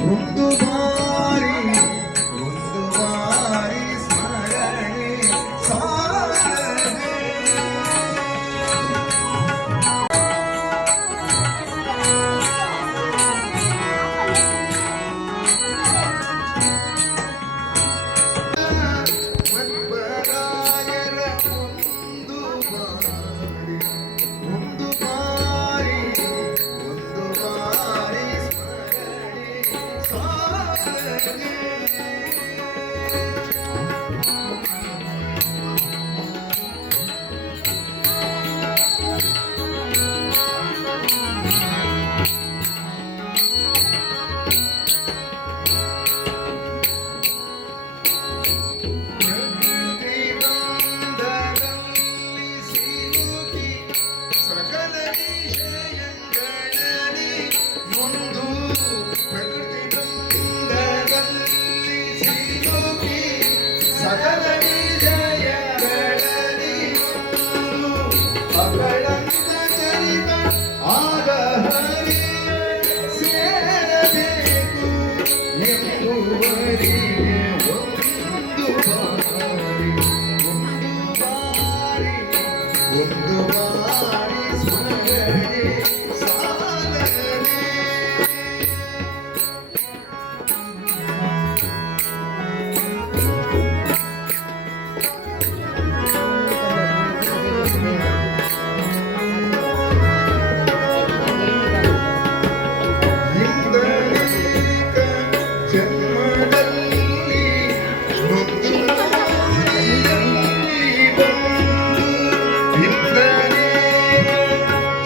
I'm not bom. Yeah.